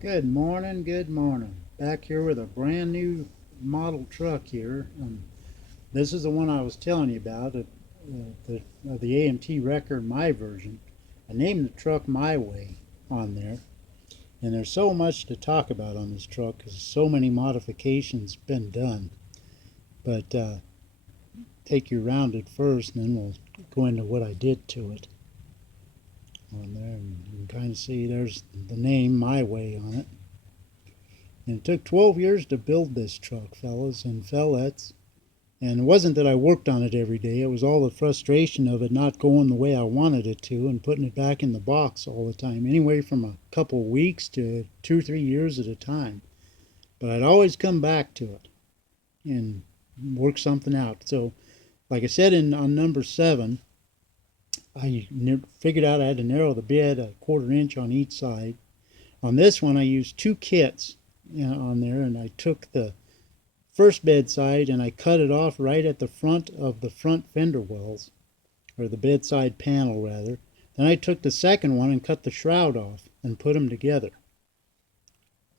Good morning, good morning. Back here with a brand new model truck here. This is the one I was telling you about, the AMT Wrecker, my version. I named the truck My Way on there. And there's so much to talk about on this truck because so many modifications been done. But take you around it first and then we'll go into what I did to it on there. And you can kind of see there's the name My Way on it. And it took 12 years to build this truck, fellas and fellettes. And it wasn't that I worked on it every day. It was all the frustration of it not going the way I wanted it to and putting it back in the box all the time. Anyway, from a couple of weeks to 2 or 3 years at a time. But I'd always come back to it and work something out. So, like I said on number 7, I figured out I had to narrow the bed a 1/4 inch on each side. On this one, I used 2 kits on there, and I took the first bedside and I cut it off right at the front of the front fender wells, or the bedside panel rather. Then I took the second one and cut the shroud off and put them together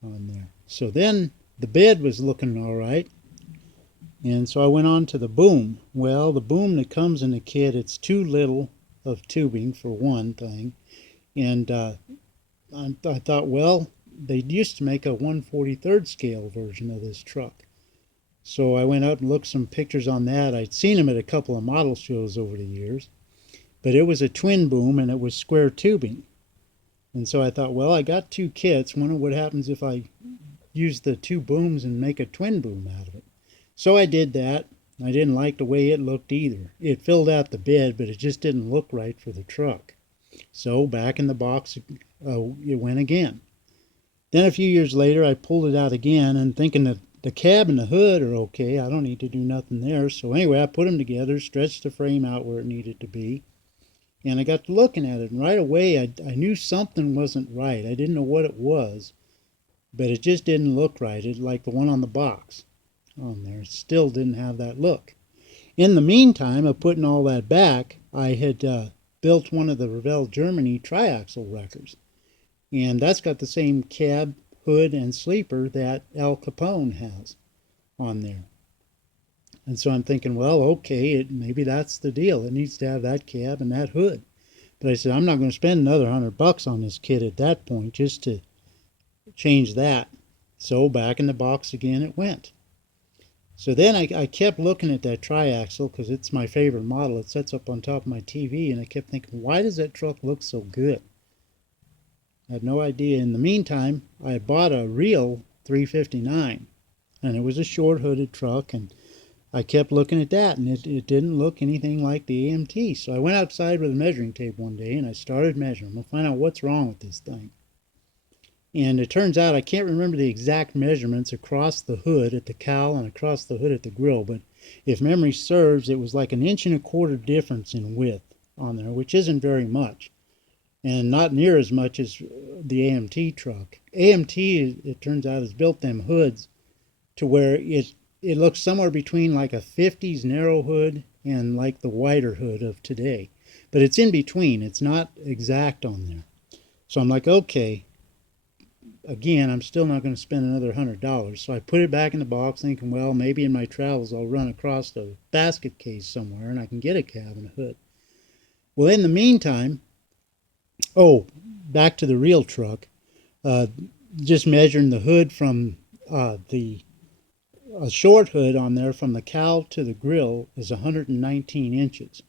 on there. So then the bed was looking all right, and so I went on to the boom. Well, the boom that comes in the kit, it's too little of tubing for one thing, and I thought, well, they used to make a 1/43rd scale version of this truck. So I went out and looked some pictures on that. I'd seen them at a couple of model shows over the years. But it was a twin boom and it was square tubing. And so I thought, well, I got 2 kits. Wonder what happens if I use the 2 booms and make a twin boom out of it. So I did that. I didn't like the way it looked either. It filled out the bed, but it just didn't look right for the truck. So back in the box it went again. Then a few years later, I pulled it out again and thinking that the cab and the hood are okay. I don't need to do nothing there. So anyway, I put them together, stretched the frame out where it needed to be. And I got to looking at it. And right away, I knew something wasn't right. I didn't know what it was. But it just didn't look right. It like the one on the box on there. It still didn't have that look. In the meantime of putting all that back, I had built one of the Revell Germany triaxle wreckers. And that's got the same cab, hood, and sleeper that Al Capone has on there. And so I'm thinking, well, okay, maybe that's the deal. It needs to have that cab and that hood. But I said, I'm not going to spend another $100 on this kit at that point just to change that. So back in the box again it went. So then I kept looking at that triaxle because it's my favorite model. It sets up on top of my TV, and I kept thinking, why does that truck look so good? I had no idea. In the meantime, I had bought a real 359, and it was a short hooded truck, and I kept looking at that, and it didn't look anything like the AMT. So I went outside with a measuring tape one day, and I started measuring. We'll find out what's wrong with this thing. And it turns out I can't remember the exact measurements across the hood at the cowl and across the hood at the grill, but if memory serves, it was like 1.25 inches difference in width on there, which isn't very much. And not near as much as the AMT truck. AMT, it turns out, has built them hoods to where it looks somewhere between like a 50s narrow hood and like the wider hood of today. But it's in between. It's not exact on there. So I'm like, okay, again, I'm still not going to spend another $100. So I put it back in the box thinking, well, maybe in my travels I'll run across a basket case somewhere and I can get a cab and a hood. Well, in the meantime, back to the real truck. Uh, just measuring the hood from the short hood on there from the cowl to the grill is 119 inches.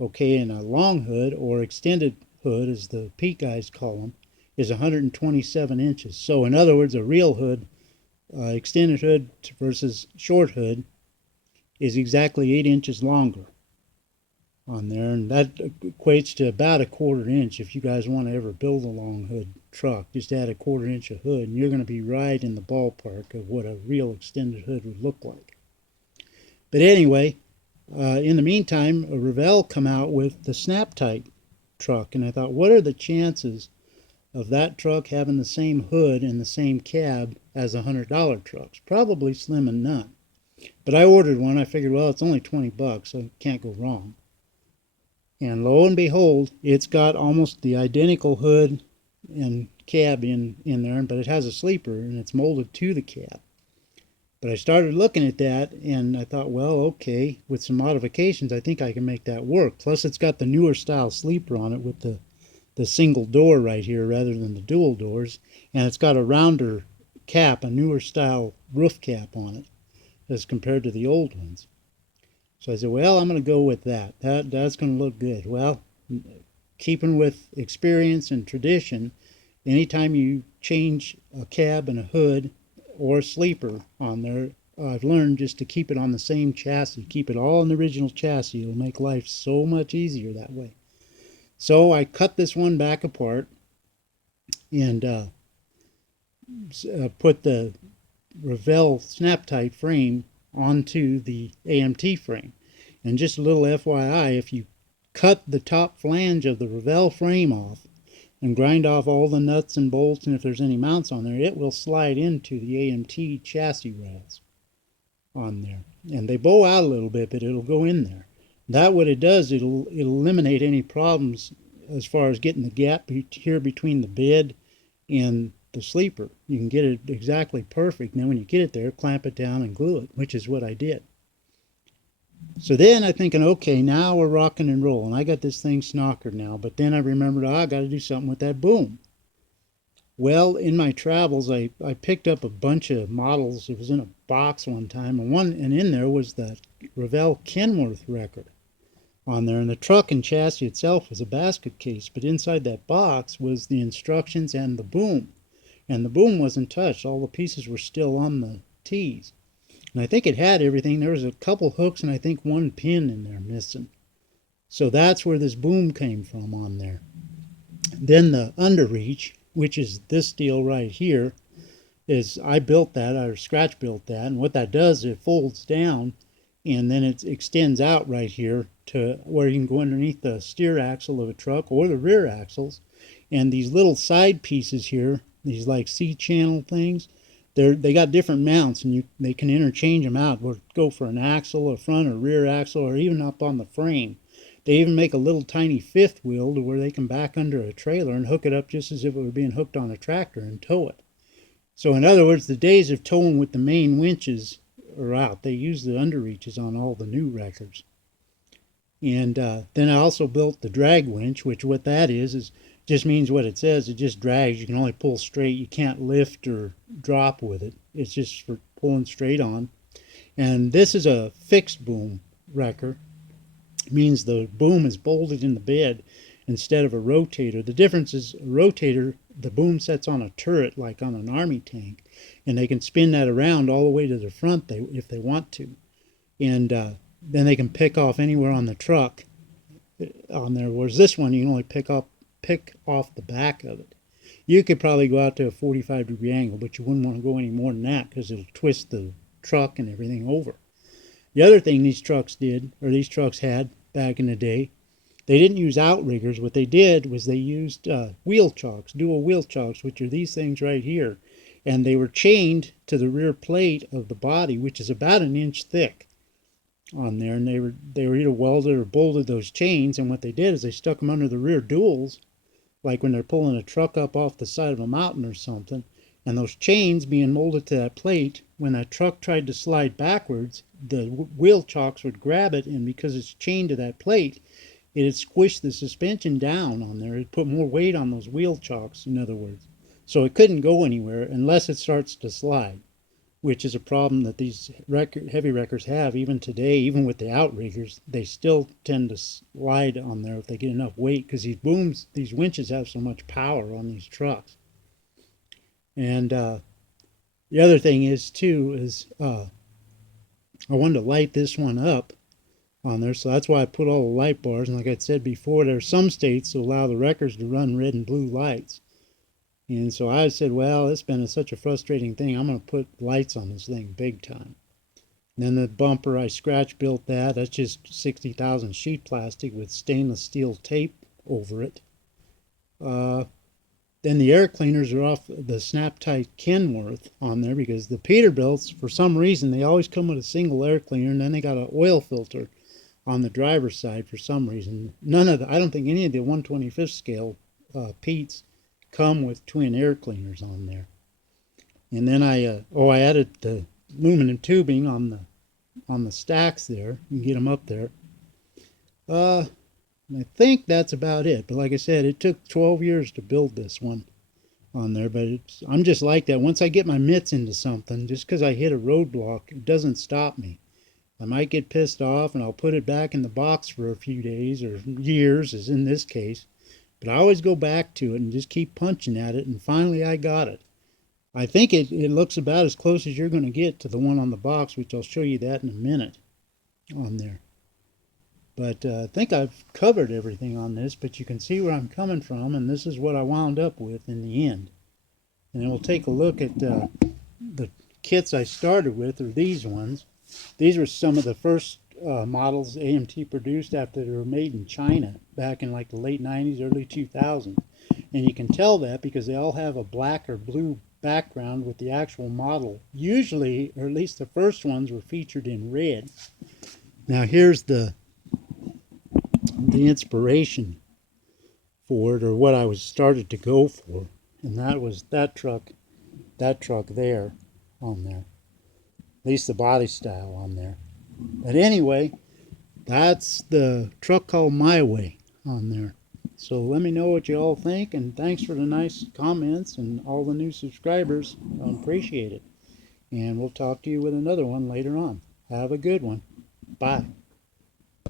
Okay, and a long hood or extended hood, as the Pete guys call them, is 127 inches. So in other words, a real hood, extended hood versus short hood, is exactly 8 inches longer on there, and that equates to about a 1/4 inch. If you guys want to ever build a long hood truck, just add a 1/4 inch of hood and you're going to be right in the ballpark of what a real extended hood would look like. But anyway, in the meantime, a Revell come out with the snap tight truck, and I thought, what are the chances of that truck having the same hood and the same cab as $100 trucks? Probably slim and none. But I ordered one. I figured, well, it's only $20, so it can't go wrong. And lo and behold, it's got almost the identical hood and cab in there, but it has a sleeper and it's molded to the cab. But I started looking at that and I thought, well, okay, with some modifications, I think I can make that work. Plus, it's got the newer style sleeper on it with the single door right here rather than the dual doors. And it's got a rounder cap, a newer style roof cap on it as compared to the old ones. So I said, well, I'm going to go with that. That's going to look good. Well, keeping with experience and tradition, anytime you change a cab and a hood or a sleeper on there, I've learned just to keep it on the same chassis. Keep it all in the original chassis. It'll make life so much easier that way. So I cut this one back apart and put the Revell snap-tight frame onto the AMT frame. And just a little FYI, if you cut the top flange of the Revell frame off and grind off all the nuts and bolts, and if there's any mounts on there, it will slide into the AMT chassis rails on there. And they bow out a little bit, but it'll go in there. That what it does, it'll eliminate any problems as far as getting the gap here between the bed and the sleeper. You can get it exactly perfect. Now when you get it there, clamp it down and glue it, which is what I did. So then I'm thinking, okay, now we're rocking and rolling. I got this thing snockered now, but then I remembered, I got to do something with that boom. Well, in my travels, I picked up a bunch of models. It was in a box one time, and in there was the Revell Kenworth Wrecker on there, and the truck and chassis itself was a basket case, but inside that box was the instructions and the boom. And the boom wasn't touched. All the pieces were still on the T's. And I think it had everything. There was a couple hooks and I think one pin in there missing. So that's where this boom came from on there. Then the underreach, which is this deal right here, is I built that, I scratch built that, and what that does is it folds down and then it extends out right here to where you can go underneath the steer axle of a truck or the rear axles. And these little side pieces here, these like C-channel things, they got different mounts, and they can interchange them out, or go for an axle, a front or rear axle, or even up on the frame. They even make a little tiny fifth wheel to where they can back under a trailer and hook it up just as if it were being hooked on a tractor and tow it. So in other words, the days of towing with the main winches are out. They use the underreaches on all the new Wreckers. And then I also built the drag winch, which what that is just means what it says. It just drags. You can only pull straight. You can't lift or drop with it. It's just for pulling straight on. And this is a fixed boom Wrecker. It means the boom is bolted in the bed instead of a rotator. The difference is a rotator, the boom sets on a turret like on an army tank, and they can spin that around all the way to the front if they want to. And then they can pick off anywhere on the truck on there, whereas this one you can only pick off the back of it. You could probably go out to a 45-degree angle, but you wouldn't want to go any more than that because it'll twist the truck and everything over. The other thing these trucks had back in the day, they didn't use outriggers. What they did was they used wheel chocks, dual wheel chocks, which are these things right here. And they were chained to the rear plate of the body, which is about an inch thick on there. And they were either welded or bolted those chains. And what they did is they stuck them under the rear duals, like when they're pulling a truck up off the side of a mountain or something. And those chains being molded to that plate, when that truck tried to slide backwards, the wheel chocks would grab it, and because it's chained to that plate, it had squished the suspension down on there. It put more weight on those wheel chocks, in other words. So it couldn't go anywhere unless it starts to slide, which is a problem that these heavy wreckers have even today. Even with the outriggers, they still tend to slide on there if they get enough weight, because these winches have so much power on these trucks. And the other thing is I wanted to light this one up on there, so that's why I put all the light bars. And like I said before, there are some states that allow the wreckers to run red and blue lights. And so I said, well, it's been such a frustrating thing. I'm going to put lights on this thing big time. And then the bumper, I scratch built that. That's just 60,000 sheet plastic with stainless steel tape over it. Then the air cleaners are off the snap-tight Kenworth on there, because the Peterbilts, for some reason, they always come with a single air cleaner, and then they got an oil filter on the driver's side for some reason. I don't think any of the 125th scale Pete's come with twin air cleaners on there. And then I added the aluminum tubing on the stacks there. You can get them up there. I think that's about it. But like I said, it took 12 years to build this one on there. But I'm just like that. Once I get my mitts into something, just because I hit a roadblock, it doesn't stop me. I might get pissed off and I'll put it back in the box for a few days or years, as in this case. But I always go back to it and just keep punching at it. And finally I got it. I think it looks about as close as you're going to get to the one on the box, which I'll show you that in a minute on there. But I think I've covered everything on this, but you can see where I'm coming from, and this is what I wound up with in the end. And then we'll take a look at the kits I started with, or these ones. These were some of the first models AMT produced after they were made in China back in like the late 90s, early 2000s. And you can tell that because they all have a black or blue background with the actual model. Usually, or at least the first ones, were featured in red. Now here's the inspiration for it, or what I was started to go for, and that was that truck there on there. At least the body style on there. But anyway, that's the truck called My Way on there. So let me know what you all think, and thanks for the nice comments and all the new subscribers. I appreciate it. And we'll talk to you with another one later on. Have a good one. Bye.